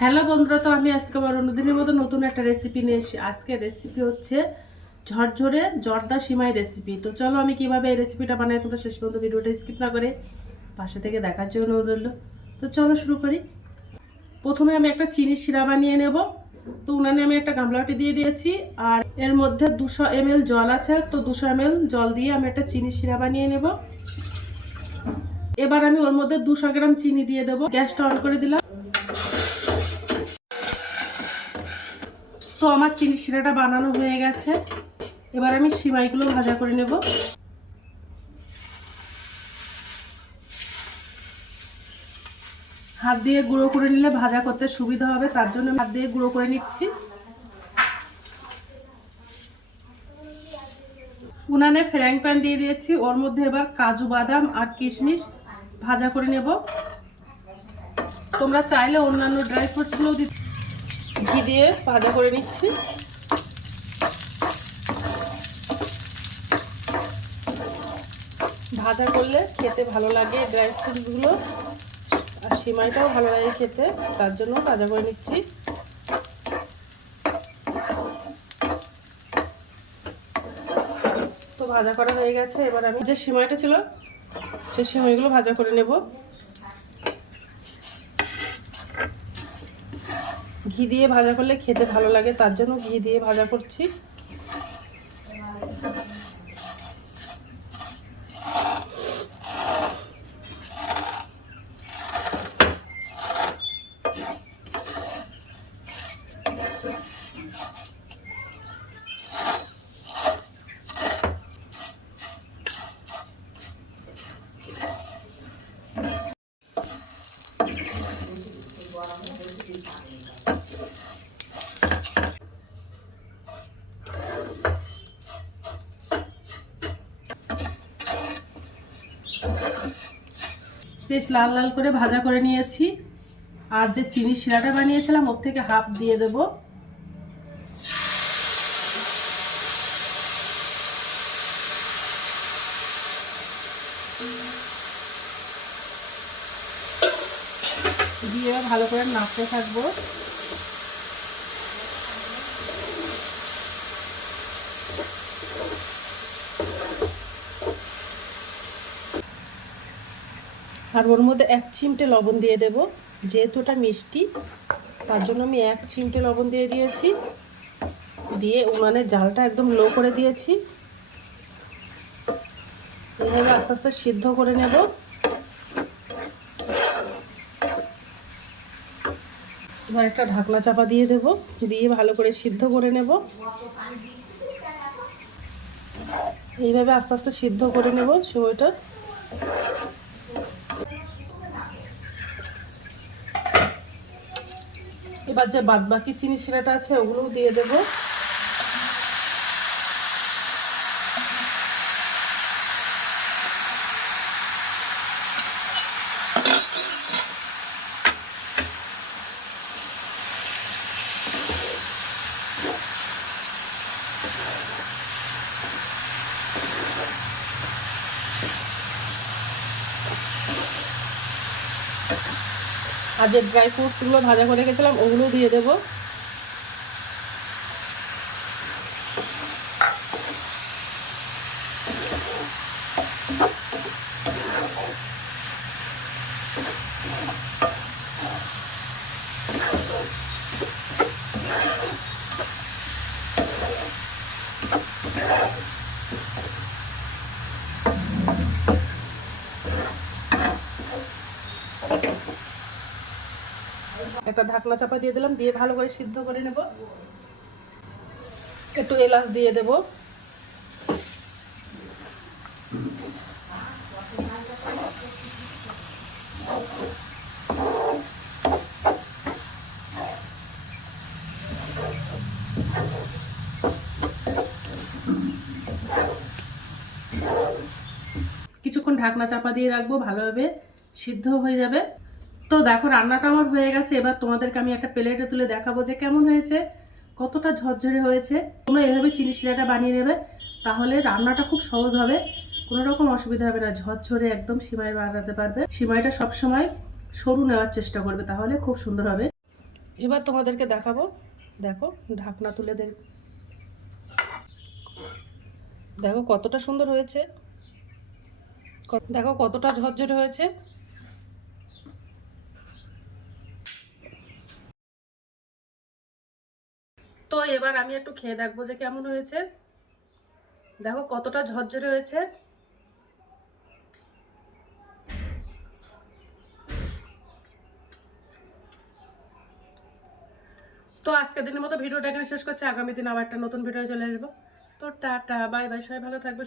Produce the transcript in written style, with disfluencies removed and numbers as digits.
Hello বন্ধুরা, তো আমি আজকে আবার অন্যদিনের মতো নতুন একটা রেসিপি নিয়ে এসেছি। আজকে রেসিপি হচ্ছে ঝরঝরে জর্দা সিমাই রেসিপি। তো চলো আমি কিভাবে এই রেসিপিটা বানাই তোমরা শেষ পর্যন্ত ভিডিওটা স্কিপ না করে পাশে থেকে দেখার জন্য রইল। তো চলো শুরু করি। প্রথমে আমি একটা চিনির শিরা বানিয়ে নেব। তো উনানে আমি একটা গামলাটি দিয়ে দিয়েছি, আর এর মধ্যে 200 ml জল আছে। তো 200 ml জল দিয়ে আমি একটা চিনির শিরা বানিয়ে নেব। এবার আমি ওর মধ্যে 200 গ্রাম চিনি দিয়ে দেবো। গ্যাসটা অন করে দিলাম। তো আমার চিনি শিরাটা বানানো হয়ে গেছে। এবার আমি সিমাইগুলো ভাজা করে নেব। হাত দিয়ে গুঁড়ো করে নিলে ভাজা করতে সুবিধা হবে, তার জন্য হাত দিয়ে গুঁড়ো করে নিচ্ছি। উনানে ফ্রাইং প্যান দিয়ে দিয়েছি, ওর মধ্যে এবার কাজু বাদাম আর কিশমিশ ভাজা করে নেব। তোমরা চাইলে অন্যান্য ড্রাই ফ্রুটসগুলো ঘি দিয়ে ভাজা করে নিচ্ছি। ভাজা করলে খেতে ভালো লাগে ড্রাই ফ্রুটসগুলো, আর সিমাইটাও ভালো লাগে খেতে, তার জন্য ভাজা করে নিচ্ছি। তো ভাজা করা হয়ে গেছে। এবার আমি যে সিমাইটা ছিল সেই সিমাইগুলো ভাজা করে নেব। ঘি দিয়ে ভাজা করলে খেতে ভালো লাগে, তার জন্য ঘি দিয়ে ভাজা করছি। বেশ লাল লাল করে ভাজা করে নিয়েছি। আর যে চিনি শিরাটা বানিয়েছিলাম ওর থেকে হাফ দিয়ে দেব। দিয়ে ভালো করে নাড়তে থাকবো। আর ওর মধ্যে 1 চিমটে লবণ দিয়ে দেব, যেহেতু ওটা মিষ্টি তার জন্য আমি 1 চিমটে লবণ দিয়ে দিয়েছি। দিয়ে উনানের জালটা একদম লো করে দিয়েছি। এইভাবে আস্তে আস্তে সিদ্ধ করে নেব। এবার একটা ঢাকনা চাপা দিয়ে দেব, দিয়ে ভালো করে সিদ্ধ করে নেব। এইভাবে আস্তে আস্তে সিদ্ধ করে নেব সময়টা। এবার যে বাদ বাকি চিনি শিরাটা আছে ওগুলোও দিয়ে দেব। আর যে ড্রাই ফ্রুটসগুলো ভাজা করে রেখেছিলাম ওগুলোও দিয়ে দেব। একটা ঢাকনা চাপা দিয়ে দিলাম, দিয়ে ভালো করে সিদ্ধ করে নেব। একটু এলাচ দিয়ে দেব। কিছুক্ষণ ঢাকনা চাপা দিয়ে রাখবো, ভালোভাবে সিদ্ধ হয়ে যাবে। তো দেখো রান্নাটা আমার হয়ে গেছে। এবার তোমাদেরকে আমি একটা প্লেটে তুলে দেখাবো যে কেমন হয়েছে, কতটা ঝরঝরে হয়েছে। তোমরা এভাবে চিনি শিরাটা বানিয়ে নেবে, তাহলে রান্নাটা খুব সহজ হবে, কোনো রকম অসুবিধা হবে না। ঝরঝরে একদম সিমাই বানাতে পারবে। সিমাইটা সবসময় সরু নেওয়ার চেষ্টা করবে, তাহলে খুব সুন্দর হবে। এবার তোমাদেরকে দেখাবো, দেখো ঢাকনা তুলে দেখো কতটা সুন্দর হয়েছে, দেখো কতটা ঝরঝরে হয়েছে। তো এবার আমি একটু খেয়ে দেখবো যে কেমন হয়েছে। দেখো কতটা ঝরঝরে হয়েছে। তো আজকের দিনের মতো ভিডিওটা এখানে শেষ করছি, আগামী দিন আবার একটা নতুন ভিডিও চলে আসবো। তো টাটা, বাই বাই, সবাই ভালো থাকবে।